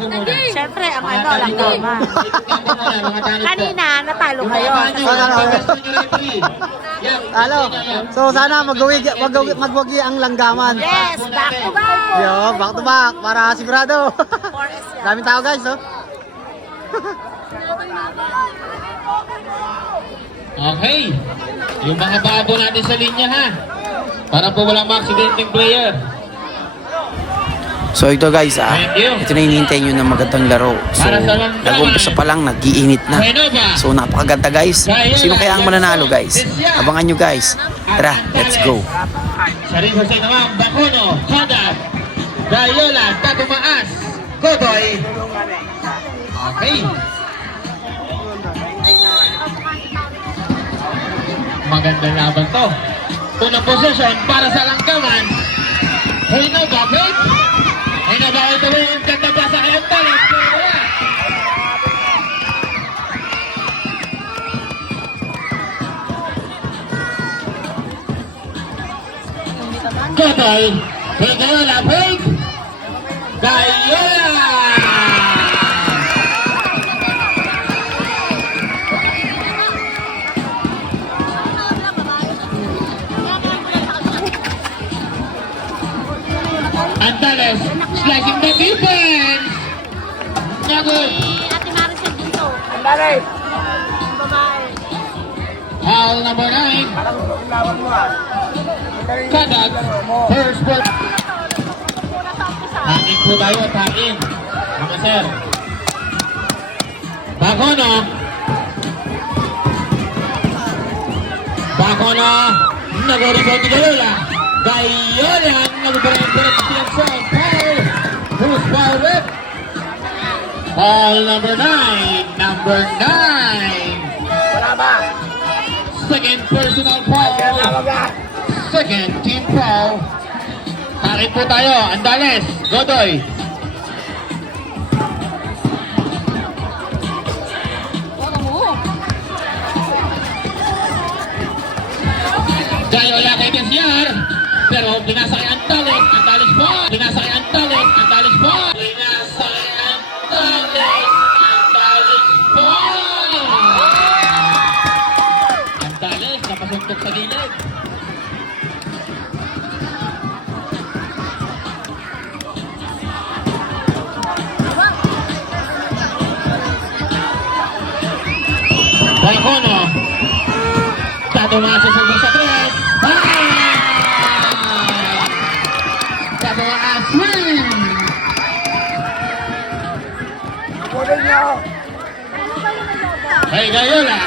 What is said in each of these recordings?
nyo? Siyempre, ang ano, langgama. Kanina, natalo kayo. Talo. So sana magwagi ang langgaman. Yes, back to back. Yo, back to back para sigurado. 4S yan. Daming tao guys, oh. Okay. Yung mga babo natin sa linya ha. Para po walang aksidenteng player. So ito guys, Thank you. ito na hinihintay nyo ng magandang laro. So nag-umpisa pa lang, nag-iinit na. So napakaganda guys. Sino kaya ang mananalo guys? Abangan nyo guys. Tara, let's go. Sarin Jose naman, Bacono, Haddad, Gayola, Tatumaas, Godoy. Okay. Magandang laban to. Unang posisyon para sa Langkaman. Hino Babit. Hino Babit ito yung ganda pa sa kayang talent. Godoy. Gayola, Pig. Gayola. Antales, slicing the defense. Nagod. Ate Maricel dito. Andales. Babae. Foul number 9. Kadag, first point. Takin po tayo, takin. Mga sir. Bacono. Bacono. Nag-rebound ni Gayola. Gayola. Nag-rebound si Tianson. Foul. Who's foul rep? Foul number 9. Number 9. Second personal foul. Second team foul. Takin po tayo. Andales. Godoy. Gayola kay Desiar. Pero binasa kay Andales. Andales po. Binasa kay Andales. Andales po. Binasa kay Andales. Andales po. Andales napasuntok sa gilid. Bacono. Tatumaas sa subok sa tres. Tatumaas. Hey, Gayola.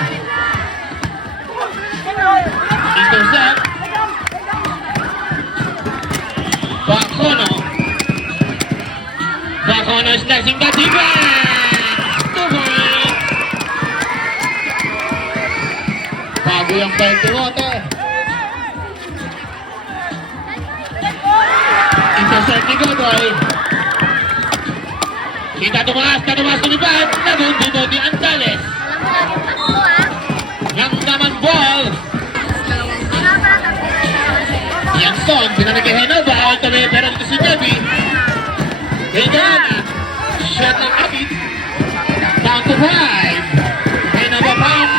Intercept. Bacono. Bacono slicing the defense. 2 point. Bago yung 20-wote. Intercept ni Godoy. Kita tumaas tulipad. Nagundo ni Andales. Yang naman ball. Yanson, pinamig kay Henova. Awal tabi, pero dito si Debbie. Gayola. Shot ng Abid. Down to 5. Henova pound.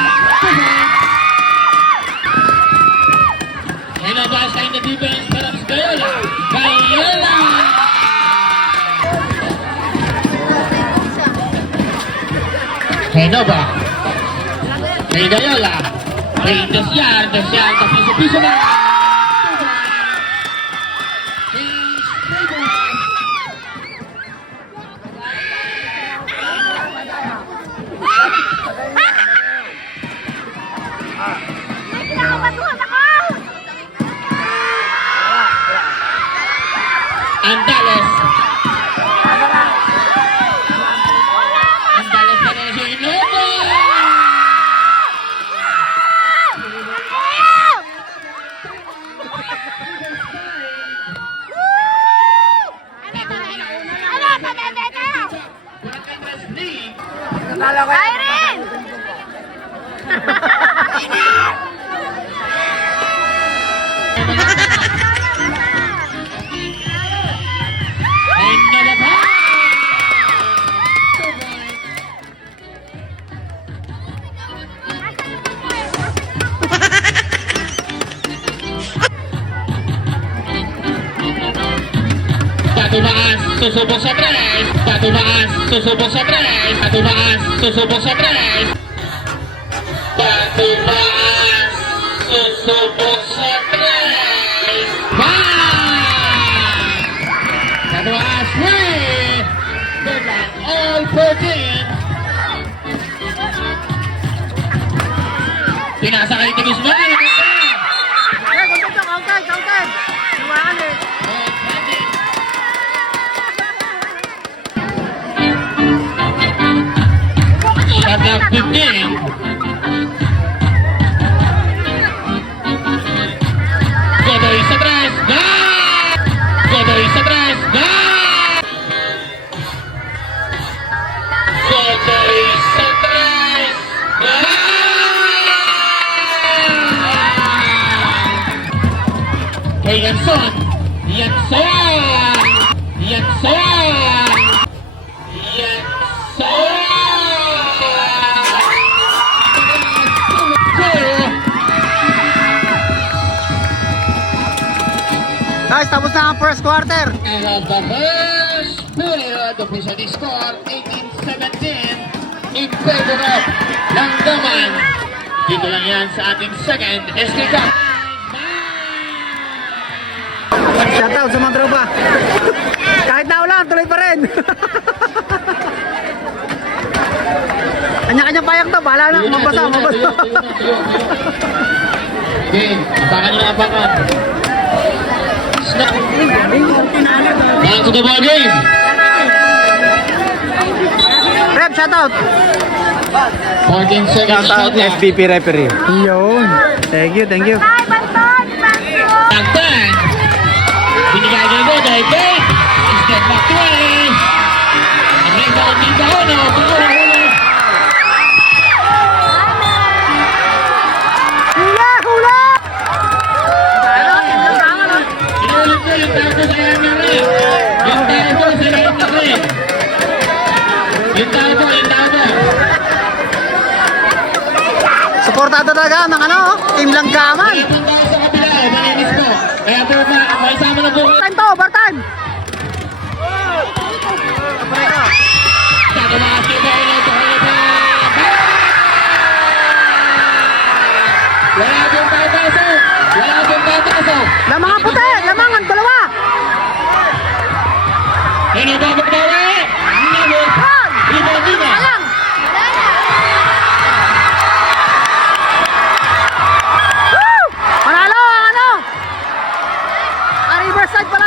Henova sign the defense para sa Gayola. Gayola! Henova. Kay Gayola. Kay Desiar. Desiar, piso-piso na. Andales. Andales pa rin si Hinova. susubok sa tres. Patumaas, susubok sa tres. Patumaas, susubok sa tres. Patumaas, susubok sa tres. Patumaas, win! Good luck, all 14. Pinasa kay Guzman. Counted. Nawakan eh. Shot clock 15. Godoy sa tres. Godoy sa tres. Godoy sa tres. Kay Yanson. Yanson. Yanson. Yanson. Guys, tapos na ang first quarter. And of the first period, official score 18-17 in favor of Langgaman. Dito lang yan sa ating second SK Cup. Shoutout sa mga tropa. Kahit na ulan, tuloy pa rin. Kanya-kanya payag to, bahala na, mabasa. Okay, apakan nyo na apakan. Snap. Back to the ball game. Rep, shoutout. 14 seconds shot clock. referee. Yun. Thank you. Tagtan. Binigay niya mo dahil Dave. Step back to it. Ang rebound ni Dahono. Hula. Hula! Inulit ko yung tago sa Yamari. Yung tago sa Yamari. Yung tago. Suportado talaga ng Team Langgaman. Kaya punta sa kabila. Malinis po. Kaya po makisama na po. Overtime! Tago basketball na ito. Wala pong papasok. Lamang ang puti! Lamang ang dalawa! Babak bawi. Lima. Ayan! Woo! Panalo ang Riverside pala,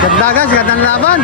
Ganda guys, gandang laban.